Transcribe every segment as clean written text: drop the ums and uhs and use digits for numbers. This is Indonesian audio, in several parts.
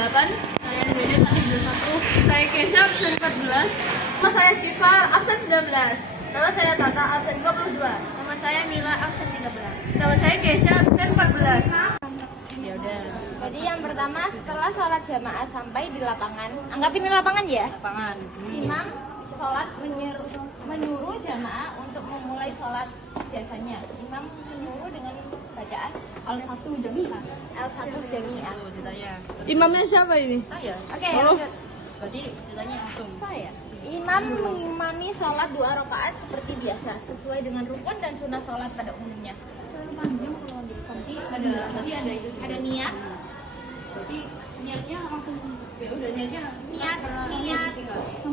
48. Saya Dede kelas 21. Saya Kesha absen 14. Nama saya Syifa absen 19. Nama saya Tata absen 22. Nama saya Mila absen 13. Nama saya Kesha absen 14. Ya udah. Jadi yang pertama setelah sholat jamaah sampai di lapangan, anggap ini lapangan ya. Lapangan. Imam sholat menyuruh jamaah untuk memulai sholat biasanya. Imam menyuruh dengan bacaan Al-1 jami'ah. Al-1 jami'ah. Tuh ceritanya. Imamnya siapa ini? Saya. Oke, Oh. lanjut. Berarti ceritanya langsung. Saya. Imam mengimami sholat 2 rakaat seperti biasa, sesuai dengan rukun dan sunnah sholat pada umumnya. Nanti ada itu. Ada niat, Berarti niatnya langsung ya udah niatnya niat.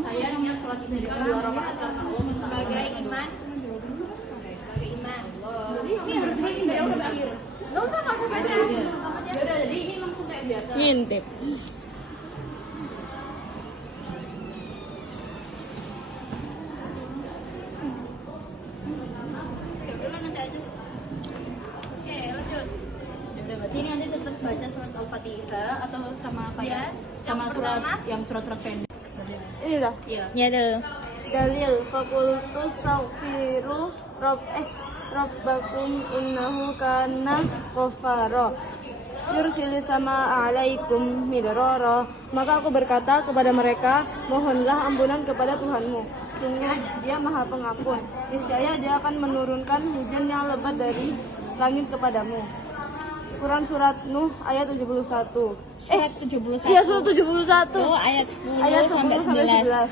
saya niat sholat istiqomah 2 rakaat karena Allah Sebagai iman. Sebagai iman. Ini harus dari awal sampai akhir. Nggak usah baca. Ya udah jadi ini langsung kayak biasa. Ngintip. Ya udah nanti aja. Oke, lanjut. Ya udah berarti ini nanti tetap baca surat Al-Fatihah atau sama Ya, kayak sama yang surat pertama. yang surat-surat pendek. Ini dah. Iya. Ya deh. Dalil fakultu astaghfiru rabbakum innahu kana ghaffara yursilis sama alaikum midrara. Maka aku berkata kepada mereka, mohonlah ampunan kepada Tuhanmu, sungguh dia maha pengampun, niscaya dia akan menurunkan hujan yang lebat dari langit kepadamu. Quran surat Nuh ayat 71. Surat 71. Iya, surat 71. Oh, ayat 10 Ayat sampai 10 sampai 11. 11.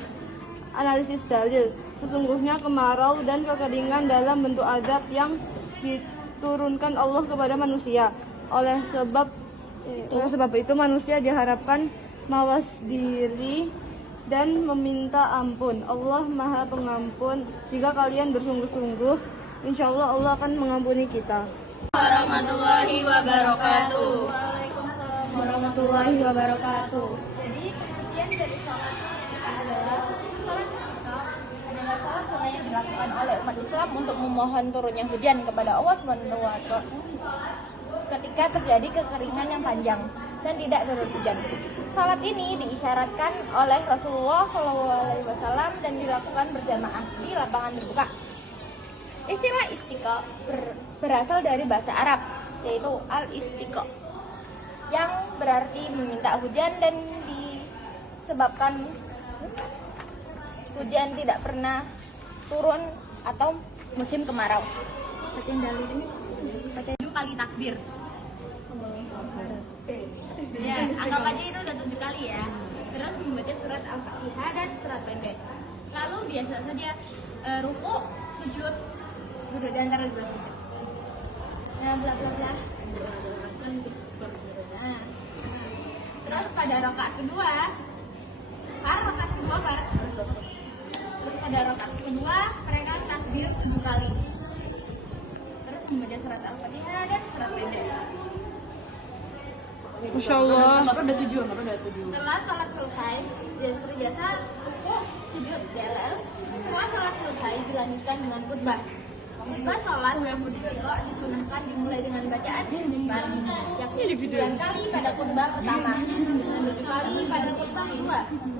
Analisis dalil. Sesungguhnya kemarau dan kekeringan dalam bentuk azab yang diturunkan Allah kepada manusia. Oleh sebab itu manusia diharapkan mawas diri dan meminta ampun. Allah Maha Pengampun. Jika kalian bersungguh-sungguh, insya Allah Allah akan mengampuni kita. Warahmatullahi wabarakatuh. Waalaikumsalam warahmatullahi wabarakatuh. Jadi pengertian dari sholat adalah sholat adalah sholat sunnah yang dilakukan oleh umat Islam untuk memohon turunnya hujan kepada Allah Subhanahu wa Ta'ala ketika terjadi kekeringan yang panjang dan tidak turun hujan. Sholat ini diisyaratkan oleh Rasulullah SAW dan dilakukan berjamaah di lapangan terbuka. Istilah istiqo berasal dari bahasa Arab, yaitu al-istiqo, yang berarti meminta hujan dan disebabkan hujan tidak pernah turun atau musim kemarau. Bacain dalil ini. 7 kali takbir. Ya, anggap aja itu udah 7 kali ya. Terus membaca surat Al-Fatihah dan surat pendek. Lalu biasa saja ruku, sujud, duduk di antara dua sujud. Nah, bla bla bla. Nah, terus pada rakaat kedua, terus pada rakaat kedua mereka takbir 7 kali. Terus membaca surat Al-Fatihah dan surat pendek. Masya Allah. Bapak udah 7. Setelah sholat selesai, seperti biasa, ruku, sujud, DLL. Setelah sholat selesai, dilanjutkan dengan khutbah. Khutbah sholat yang beristiqo disunahkan dimulai dengan bacaan istighfar, yakni 9 kali pada khutbah pertama, 7 kali pada khutbah kedua.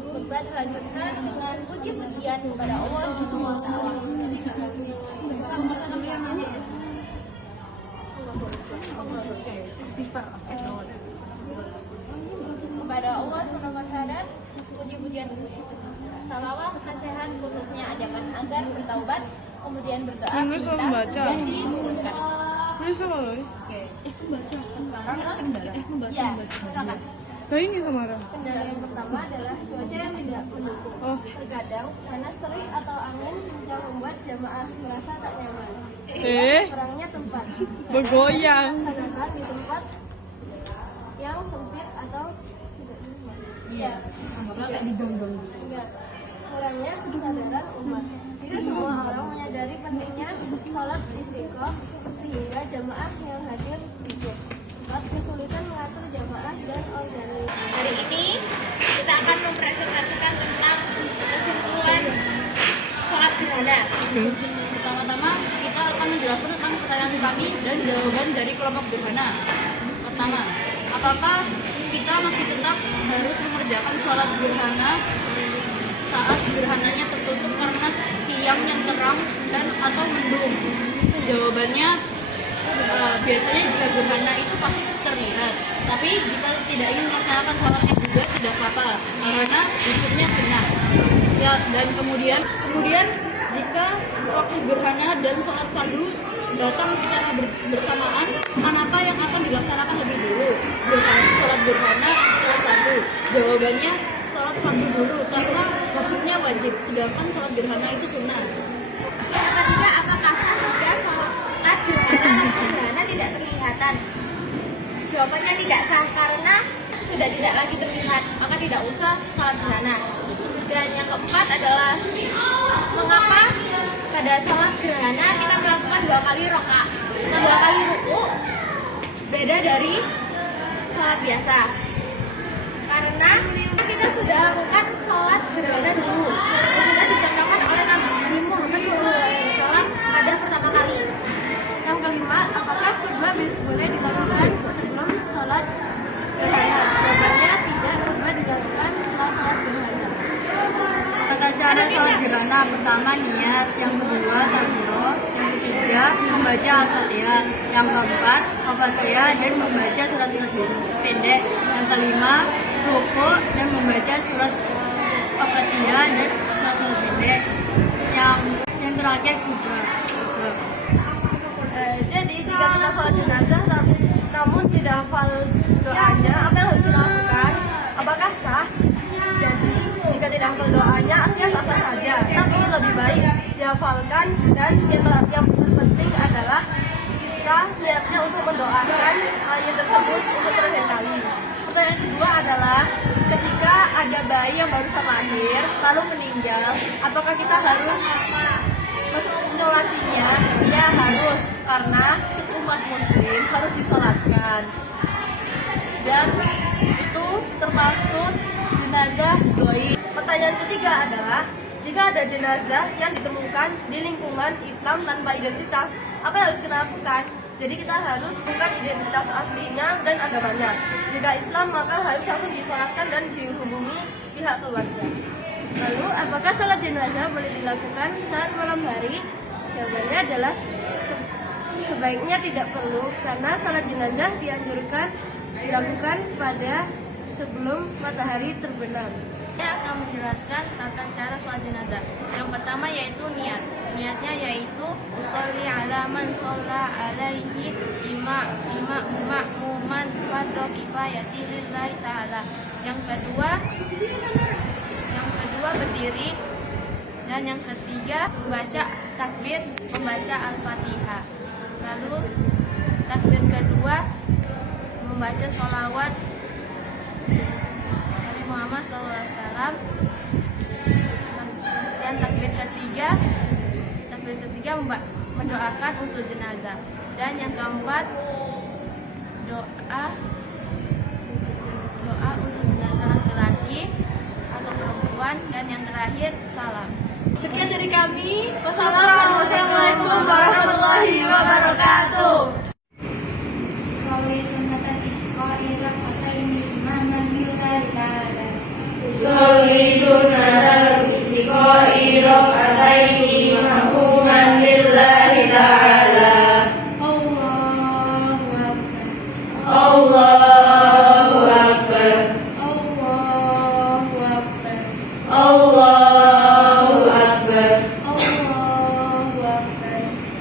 Khutbah dilanjutkan dengan puji-pujian kepada Allah Subhanahu wa Ta'ala. Kepada Allah Subhanahu wa Ta'ala, puji-pujian salawat, nasihat khususnya ajakan agar bertaubat, kemudian berdoa Ini sama minta baca. dan diturunkan. Ini sama loh. Sekarang kendala. Ya, silakan. Tapi ini kemana? Kendala yang pertama adalah cuaca yang tidak mendukung. Oh. Terkadang panas terik atau angin yang membuat jamaah merasa tak nyaman. Kurangnya tempat. Bergoyang. Laksanakan di tempat yang sempit atau tidak nyaman. Iya. Anggaplah kayak digonggong gitu. Enggak. Kurangnya kesadaran umat. Tidak semua orang menyadari pentingnya sholat istiqomah sehingga jamaah yang hadir ribut. Sebab kesulitan mengatur jamaah dan organisasi. Hari ini kita akan mempresentasikan tentang kesimpulan sholat gerhana. Pertama-tama kita akan menjelaskan tentang pertanyaan kami dan jawaban dari kelompok gerhana. Pertama, apakah kita masih tetap harus mengerjakan sholat gerhana saat gerhananya tertutup karena siang yang terang dan atau mendung? Jawabannya biasanya jika gerhana itu pasti terlihat, tapi jika tidak ingin melaksanakan sholatnya juga tidak apa-apa karena hukumnya sunnah. Ya, dan kemudian jika waktu gerhana dan sholat fardu datang secara bersamaan, manakah yang akan dilaksanakan lebih dulu? Sholat gerhana atau sholat fardu? Jawabannya sholat fardu dulu karena hukumnya wajib, sedangkan sholat gerhana itu sunnah. Yang ketiga, apakah sah jika sholat gerhana tidak terlihatan? Jawabannya tidak sah karena sudah tidak lagi terlihat, maka tidak usah sholat gerhana. Dan yang keempat adalah mengapa pada sholat gerhana kita melakukan 2 kali rakaat, 2 kali ruku, beda dari sholat biasa. Karena kita sudah lakukan sholat gerhana dulu dan sudah dicontohkan oleh Nabi Muhammad SAW pada pertama kali. Yang kelima, apakah khutbah boleh dilakukan sebelum sholat gerhana? Jawabannya tidak, khutbah dilakukan setelah sholat gerhana. Tata cara sholat gerhana: pertama niat, yang kedua takbiro, yang ketiga membaca al-fatihah, yang keempat al-fatihah dan membaca surat-surat pendek, yang kelima ruku dan membaca surat al-fatihah dan surat-surat pendek, yang terakhir khutbah. Jadi jika kita sholat jenazah namun tidak hafal doanya, apa yang harus dilakukan? Apakah sah? Jadi jika tidak hafal doanya, aslinya sah saja, tapi lebih baik dihafalkan. Dan yang terpenting adalah kita niatnya untuk mendoakan ayat tersebut untuk terakhir kali. Pertanyaan kedua adalah, ketika ada bayi yang baru lahir lalu meninggal, apakah kita harus mensolatinya? Iya, harus, karena umat muslim harus disolatkan, dan itu termasuk jenazah gaib. Pertanyaan ketiga adalah, jika ada jenazah yang ditemukan di lingkungan Islam tanpa identitas, apa yang harus kita lakukan? Jadi kita harus bukan identitas aslinya dan agamanya. Jika Islam, maka harus langsung disolatkan dan dihubungi pihak keluarga. Lalu, apakah salat jenazah boleh dilakukan saat malam hari? Jawabannya adalah sebaiknya tidak perlu, karena salat jenazah dianjurkan dilakukan pada sebelum matahari terbenam. Saya akan menjelaskan tata cara sholat jenazah. Yang pertama yaitu niat. Niatnya yaitu usolli ala man sholla alaihi ma'muman fardu kifayati lillahi ta'ala. Yang kedua berdiri, dan yang ketiga membaca takbir, membaca al-fatihah. Lalu takbir kedua membaca sholawat Nabi Muhammad SAW, dan takbir ketiga mendoakan untuk jenazah, dan yang keempat doa untuk jenazah laki-laki atau perempuan, dan yang terakhir salam. Sekian dari kami. Wassalamualaikum warahmatullahi wabarakatuh. Sholli sunnatan istiqai rakataini imaman lillahi ta'ala. Sholli sunnatal istiqai rakataini mahmuman lillahi ta'ala. Allahu Allahu Akbar. Akbar. Allahu Akbar.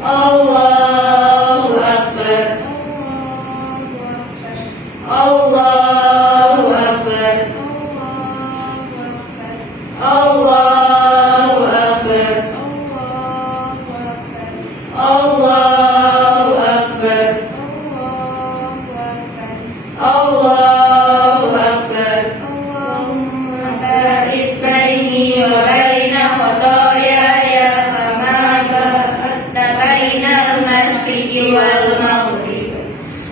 Allahu Akbar. Allahu Akbar. Allahu Akbar. Allahu Akbar. Allahu Akbar. Allahumma ba'id baini wa baina khotoyaya kama ba'adta bainal masyriqi wal maghrib.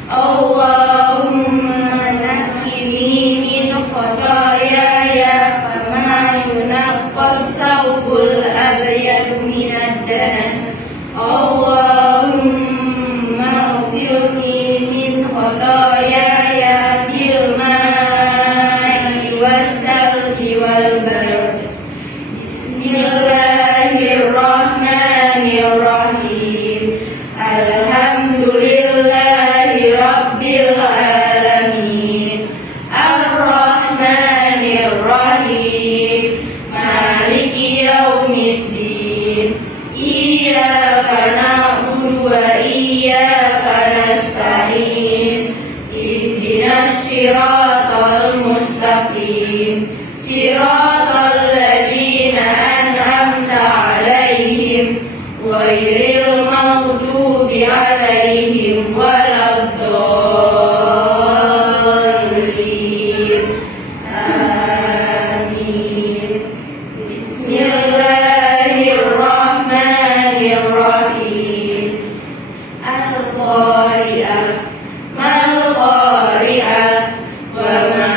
Allahumma naqqini min khotoyaya kama yunaqqas sawbul abyadu minad danas. Allahumma ighsilni min khotoyaya bil ma iyyaka na'budu wa iyyaka nasta'in ihdinas siratal mustaqim siratal ladzina an'amta 'alaihim ghairil maghdubi 'alaihim waladdallin. Amin. Bismillahirrahmanirrahim. Al-Qari'ah mal-Qari'ah wa ma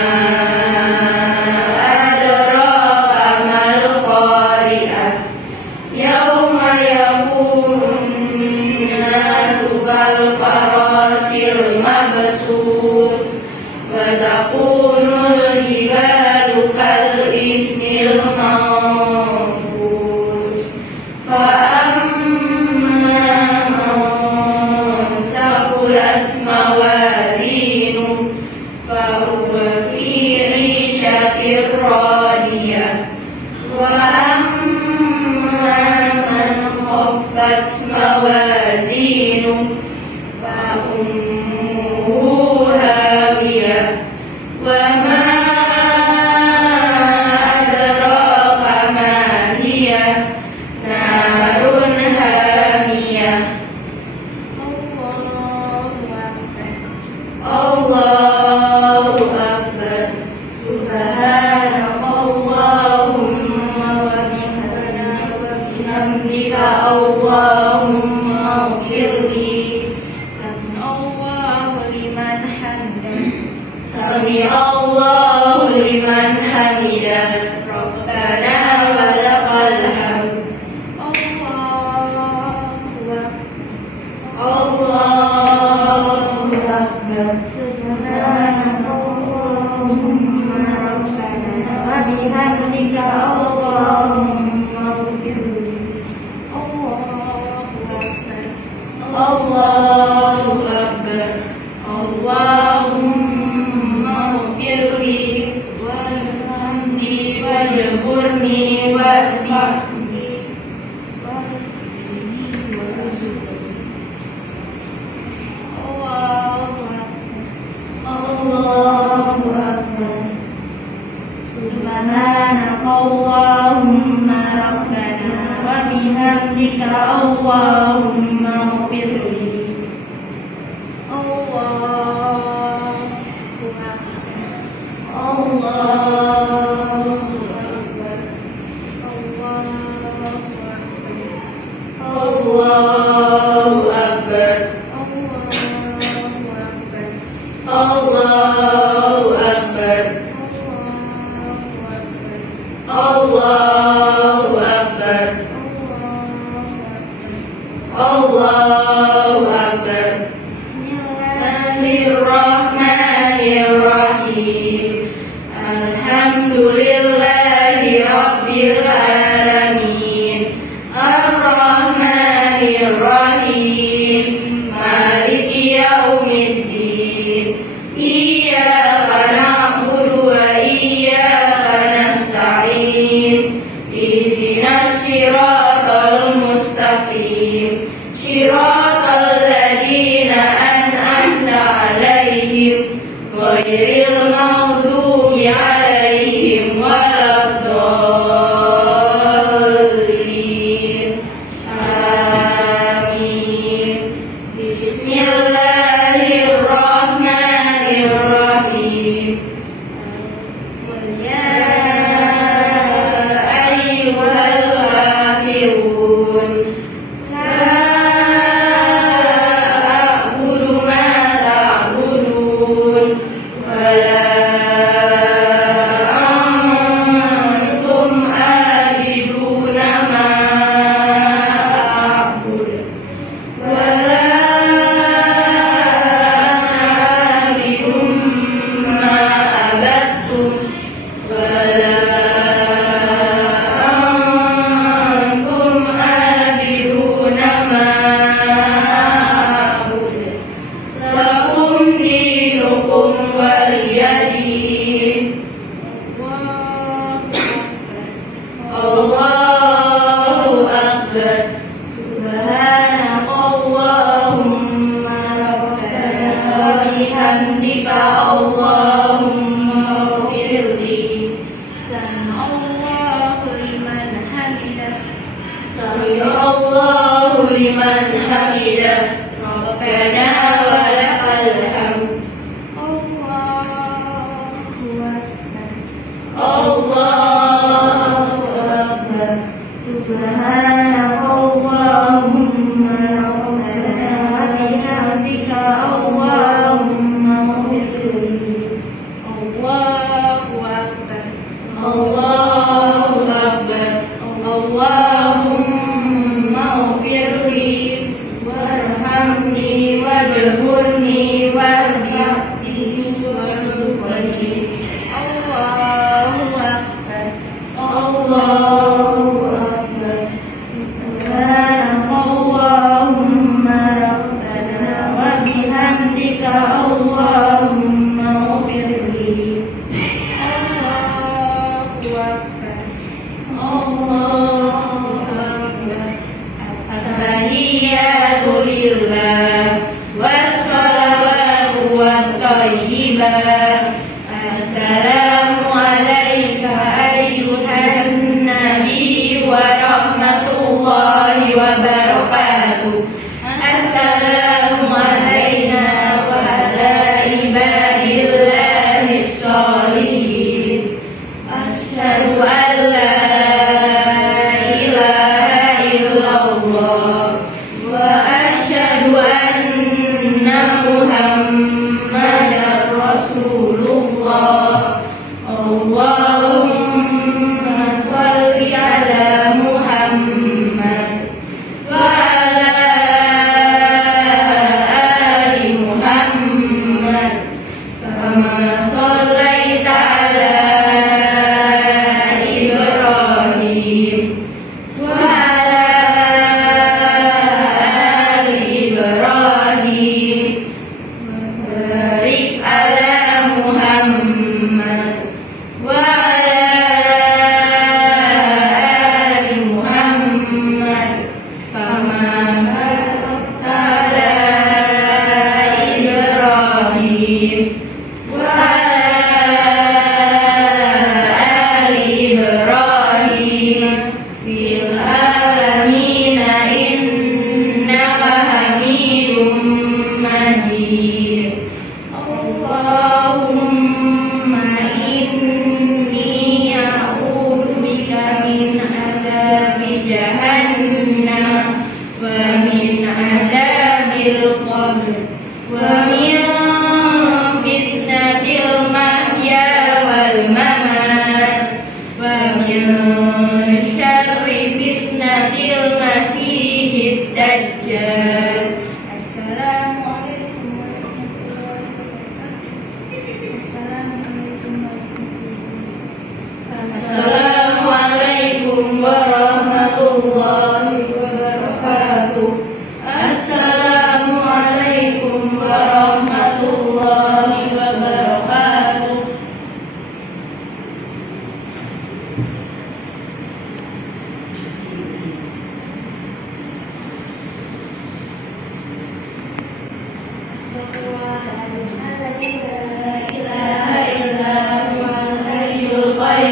adraka mal-Qari'ah yauma yakumun nasu kal farasil mabsus wa takunul jibalu kal ihnil manfus fa amma man saqulat mawazinu fa huwa fi 'ishatir radiyah wa amma man khaffat mawazinu fa ummuhu hawiyah wa ma adraka ma hiya narun hamiyah. Allahu Akbar. Subhanakallahumma wa bihamdika Allahumma ighfirli. Sami Allahu liman hamidah. Rabbana wa lakal hamd. Allahu Akbar. Allahu Akbar. Allahumma ighfirli warhamni wajburni warhamni. Allahu Akbar. Subhanakallahumma rabbana wa bihamdika Allahumma ighfirli. Allahu Akbar. Allahu Akbar. Allahu Akbar. Allahu Akbar. Bismillahirrahmanirrahim. Alhamdulillahi rabbil alamin. Ar-Rahmanir-Rahim. Maliki yaumiddin. Iyyaka na'budu wa iyyaka nasta'in ihdinas siratal mustaqim siratal ladzina an'amta 'alaihim ghairil maghdubi 'alaihim waladdallin. Amin. Bismillahirrahmanirrahim. Ya ayyuhal kafirun اللهم اغفر لي سمع الله لمن حمده سمع الله لمن حمده ربنا ولك الحمد الله أكبر سبحانك اللهم ربنا وبحمدك اللهم اغفر لي الله أكبر الله أكبر اللهم اغفر لي وارحمني واجبرني واهدني وارزقني الله أكبر الله أكبر سبحانك اللهم ربنا وبحمدك اللهم اغفر لي الله أكبر التحيات لله والصلوات والطيبات السلام عليك أيها النبي ورحمة الله وبركاته السلام علينا وعلى عباد الله الصالحين أشهد أن لا إله إلا الله وأشهد أن محمدا رسول الله اللهم صل على محمد وعلى آل محمد كما صليت على إبراهيم وعلى آل إبراهيم وبارك على محمد وعلى آل محمد كما باركت على إبراهيم وعلى آل إبراهيم في العالمين إنك حميد مجيد اللهم إني أعوذ بك من عذاب جهنم ومن عذاب القبر ومن فتنة المحيا والممات ومن شر فتنة المسيح الدجال السلام عليكم ورحمة الله وبركاته السلام عليكم ورحمة الله وبركاته السلام عليكم ورحمة الله وبركاته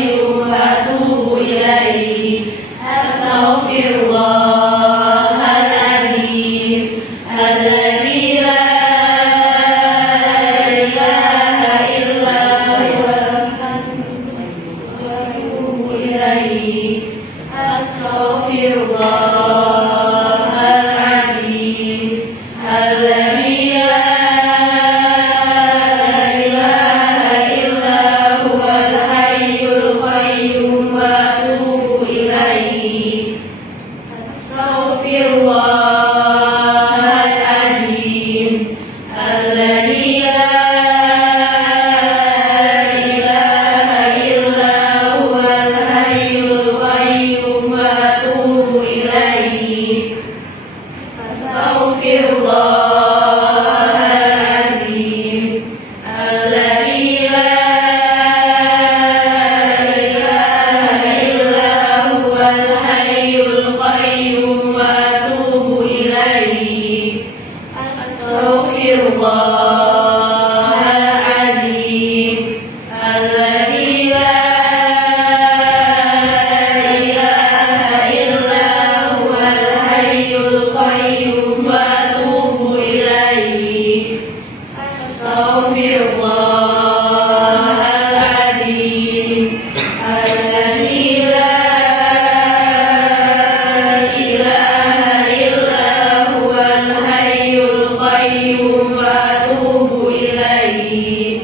وأتوب إليه أستغفر الله العظيم الذي لا إله إلا هو وأتوب إليه أستغفر الله العظيم الذي لا إله إلا هو الحي القيوم وأتوب إليه أستغفر الله العظيم الذي لا إله إلا هو الحي القيوم وأتوب إليه أستغفر الله العظيم الذي لا إله إلا هو الحي القيوم وأتوب إليه أستغفر الله القيوم وأتوب إليه أستغفر الله العظيم الذي لا إله إلا هو الحي القيوم وأتوب إليه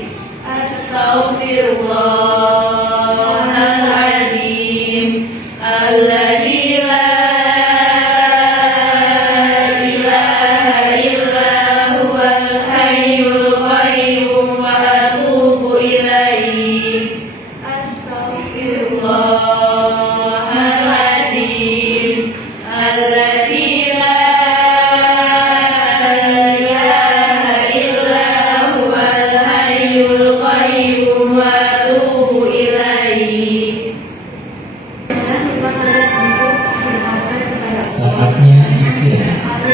أستغفر الله العظيم الذي لا إله إلا هو الحي القيوم وأتوب إليه أستغفر الله العظيم الذي لا إله إلا هو الحي القيوم وأتوب إليه. Saatnya istirahat.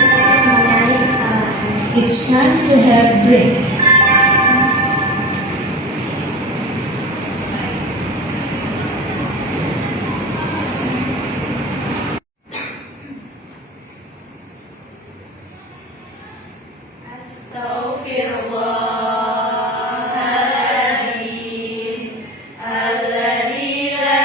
It's time to have break. أستغفر الله العظيم الذي لا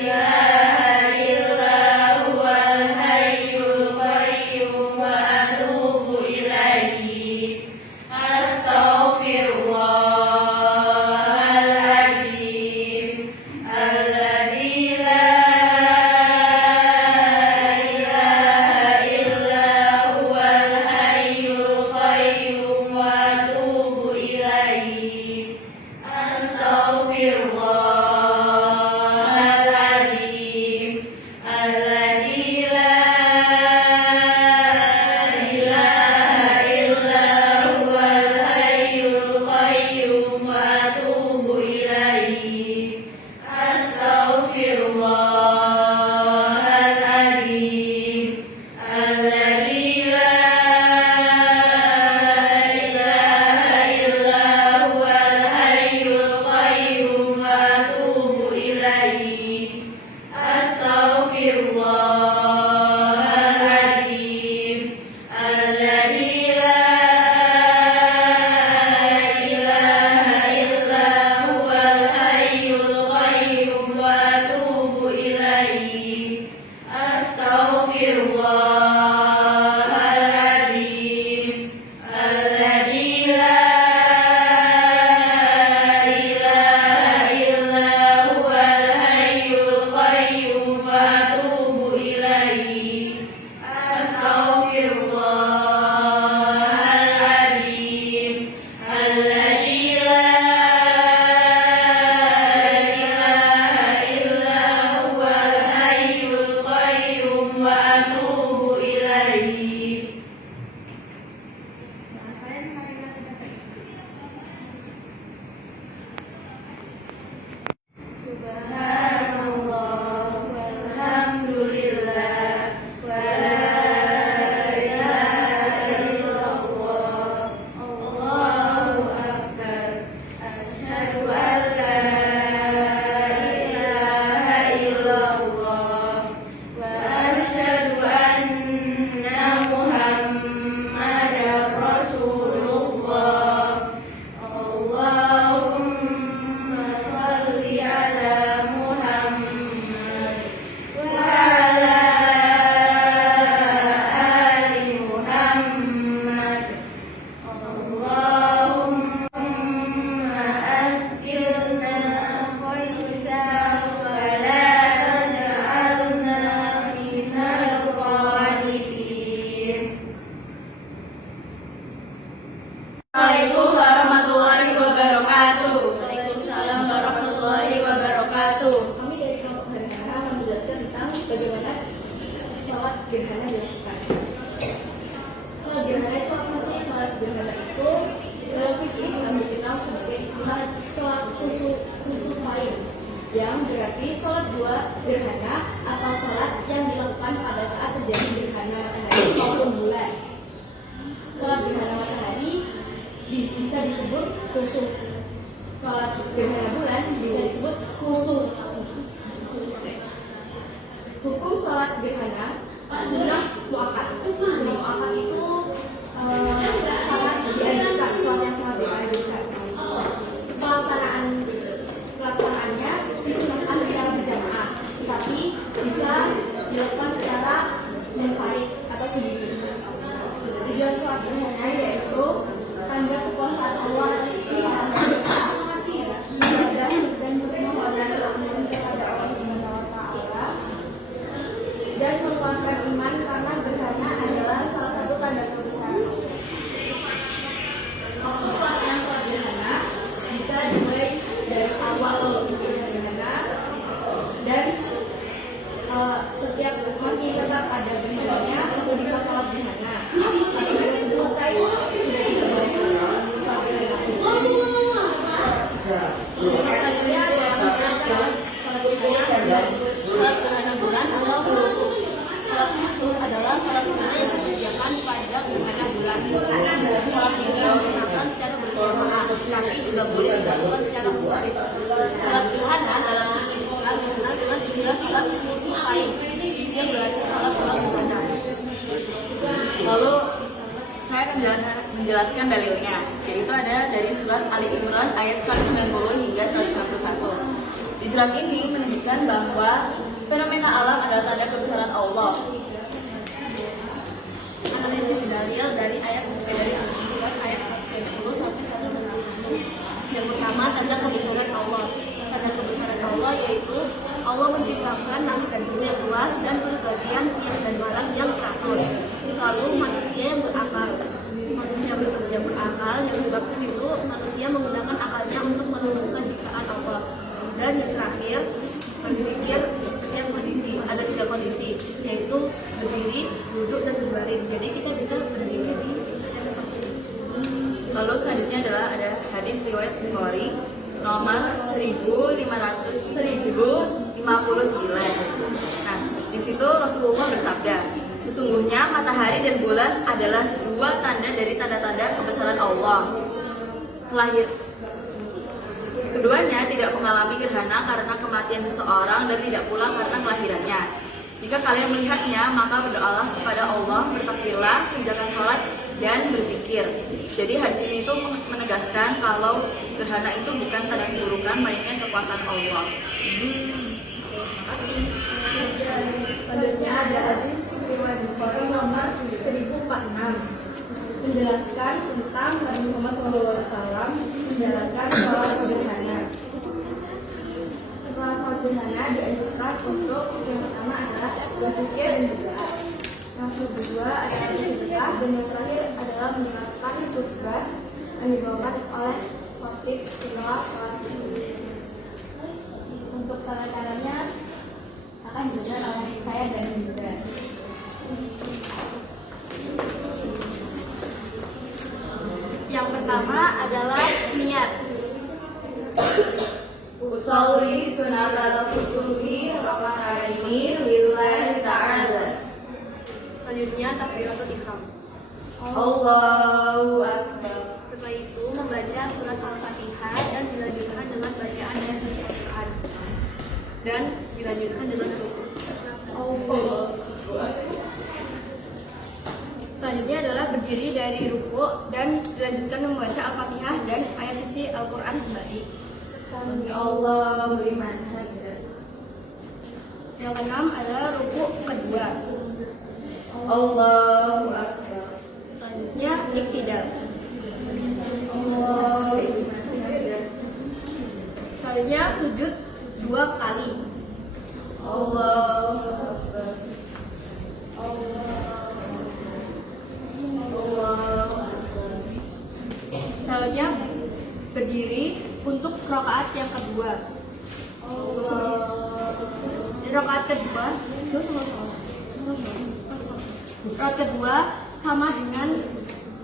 إله إلا هو الحي القيوم وأتوب إليه أستغفر الله العظيم الذي لا إله إلا هو الحي القيوم وأتوب إليه أستغفر الله العظيم الذي لا إله إلا هو الحي القيوم وأتوب إليه أستغفر الله العظيم الذي لا إله إلا هو الحي القيوم وأتوب إليه أستغفر الله العظيم الذي لا إله إلا هو الحي القيوم وأتوب إليه أستغفر الله العظيم الذي لا إله إلا هو الحي القيوم وأتوب إليه أستغفر الله العظيم الذي لا إله إلا هو الحي القيوم وأتوب إليه. Subhanallah walhamdulillah wa la ilaha illallah Allahu akbar asyhadu an la ilaha illallah wa asyhadu anna Muhammadar Rasulullah Allahumma shalli ala Muhammad wa ala ali Muhammad Allahumma askilna khaira wa la taj'alna minal qanidin. Assalamualaikum warahmatullahi wabarakatuh. Waalaikumsalam warahmatullahi wabarakatuh. Kami dari kelompok Gerhana akan menjelaskan tentang bagaimana sholat gerhana dilakukan. Sholat gerhana itu apa sih? Sholat gerhana itu dalam fikih Islam dikenal sebagai istilah sholat kusufain, yang berarti sholat dua gerhana atau sholat yang dilakukan pada saat terjadi gerhana matahari maupun bulan. Sholat gerhana matahari bisa disebut kusuf. Sholat gerhana bulan bisa disebut khusuf. Hukum sholat gerhana Sunnah muakkad. Sunnah muakkad itu sangat dianjurkan, sholat yang sangat dianjurkan. Pelaksanaannya disunahkan secara berjamaah, tetapi bisa dilakukan secara munfarid atau sendiri. Tujuan sholat gerhana yaitu tanda kekuasaan Allah dan permohonan ampun kepada Allah Subhanahu wa Ta'ala, dan menguatkan iman karena gerhana adalah salah satu tanda kebesaran Allah. Waktu pelaksanaan sholat gerhana bisa dimulai dari awal gerhana dan setiap masih tetap ada gerhananya masih bisa sholat gerhana. Tapi jika sudah selesai sudah tidak boleh sholat gerhana. Selanjutnya sholat gerhana bulan atau khusuf. Sholat khusuf adalah sholat sunnah yang dikerjakan pada gerhana bulan. Sholat ini dilakukan secara berjamaah, tapi juga boleh dilakukan secara munfarid. Sholat gerhana dalam fikih Islam dikenal dengan istilah sholat khusufai, yang berarti sholat bulan gerhana. Lalu saya akan menjelaskan dalilnya, yaitu ada dari surat Ali Imran ayat 190 hingga 191. Di surat ini menunjukkan bahwa fenomena alam adalah tanda kebesaran Allah. Analisis dalil dari ayat Ali Imran ayat 190 sampai 191. Yang pertama, tanda kebesaran Allah. Tanda kebesaran Allah yaitu Allah menciptakan langit dan bumi yang luas dan perbagian siang dan malam yang teratur. Lalu manusia yang berakal, manusia bekerja berakal, yang dimaksud itu manusia menggunakan akalnya untuk menemukan ciptaan Allah. Dan yang terakhir, berpikir setiap kondisi. Ada 3 kondisi, yaitu berdiri, duduk, dan berbaring. Jadi kita bisa berzikir di setiap kondisi. Lalu selanjutnya adalah ada hadis riwayat Bukhari nomor 1559. Nah, di situ Rasulullah bersabda, sesungguhnya matahari dan bulan adalah 2 tanda dari tanda-tanda kebesaran Allah. Keduanya tidak mengalami gerhana karena kematian seseorang dan tidak pula karena kelahirannya. Jika kalian melihatnya, maka berdoalah kepada Allah, bertakbirlah, kerjakan sholat, dan berzikir. Jadi hadis ini itu menegaskan kalau gerhana itu bukan tanda keburukan, melainkan kekuasaan Allah. Selanjutnya ada hadis riwayat Bukhari nomor 1046 menjelaskan tentang Nabi Muhammad SAW menjalankan sholat gerhana. Setelah sholat gerhana dianjurkan untuk yang pertama adalah berzikir dan berdoa. Yang kedua adalah bersedekah, dan yang terakhir adalah mendengarkan khutbah yang dibawakan oleh khotib setelah sholat gerhana. Untuk cara-caranya akan dijelaskan oleh saya dan juga. Yang pertama adalah niat. Usolli sunatal kusufi raka'ataini lillahi ta'ala. Selanjutnya takbiratul ihram. Allahu akbar. Setelah itu membaca surat Al-Fatihah dan dilanjutkan dengan bacaan ayat suci Al-Quran. Dan dilanjutkan dengan rukuk. Selanjutnya adalah berdiri dari rukuk dan dilanjutkan membaca Al-Fatihah dan ayat suci Al-Quran kembali. Allahu liman hamidah. Yang keenam adalah rukuk kedua. Allahu akbar. Selanjutnya iktidal. Allahu liman hamidah. Selanjutnya sujud 2 kali. Allahu akbar. Selanjutnya berdiri untuk rakaat yang kedua. Rakaat kedua rakaat kedua sama dengan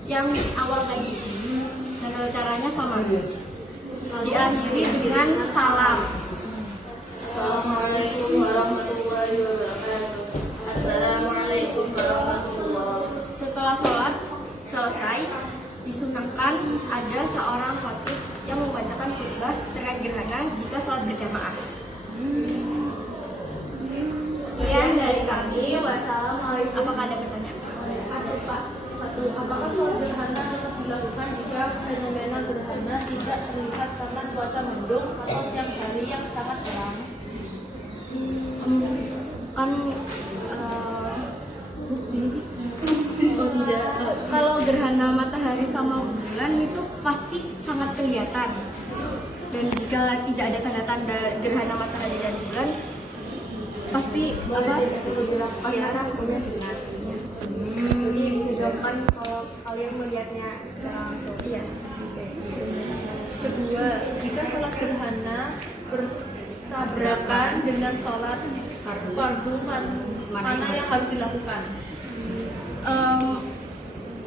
yang awal tadi. Dan caranya sama. Diakhiri dengan salam. Assalamualaikum warahmatullahi wabarakatuh. Assalamualaikum warahmatullahi wabarakatuh. Setelah sholat selesai, disunahkan ada seorang khatib yang membacakan khutbah terkait gerhana jika sholat berjamaah. Sekian dari kami. Wassalamualaikum. Apakah ada pertanyaan? Ada Pak. Satu, apakah sholat gerhana tetap dilakukan jika fenomena gerhana tidak terlihat karena cuaca mendung atau siang hari yang sangat terang? Kan oh tidak. Kalau gerhana matahari sama bulan itu pasti sangat kelihatan. Dan jika tidak ada tanda-tanda gerhana matahari dan bulan, pasti hukumnya sunat. Jadi dijawabkan kalau kalian melihatnya secara langsung. Iya. Kedua, jika sholat gerhana bertabrakan dengan sholat fardu mana yang harus dilakukan?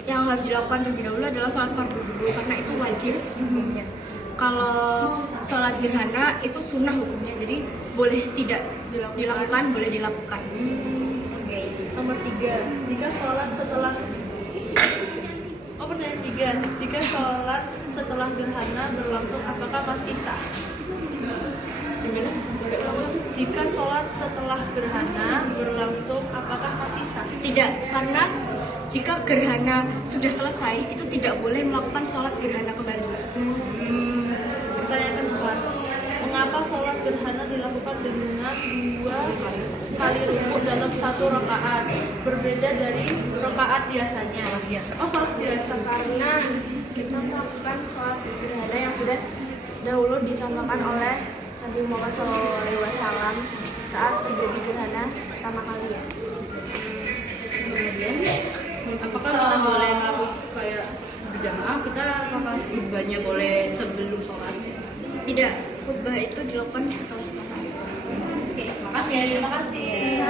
Yang harus dilakukan terlebih dahulu adalah sholat fardu dulu karena itu wajib hukumnya. Kalau sholat gerhana itu sunnah hukumnya, jadi boleh tidak dilakukan, boleh dilakukan. Oke. Nomor 3, jika sholat setelah pertanyaan 3, jika sholat setelah gerhana berlangsung apakah masih sah? Jika sholat setelah gerhana berlangsung apakah masih sah? Tidak, karena jika gerhana sudah selesai itu tidak boleh melakukan sholat gerhana kembali. Pertanyaan keempat, mengapa sholat gerhana dilakukan dengan 2 kali rukuk dalam 1 rakaat berbeda dari rakaat biasanya? Sholat biasa. Karena kita melakukan sholat gerhana yang sudah dahulu dicontohkan oleh Nabi Muhammad SAW saat terjadi gerhana pertama kali ya. Kemudian apakah kita boleh melakukan kayak berjamaah, kita apakah khutbahnya boleh sebelum sholat? Tidak, khutbah itu dilakukan setelah sholat. Oke, makasih. Terima kasih.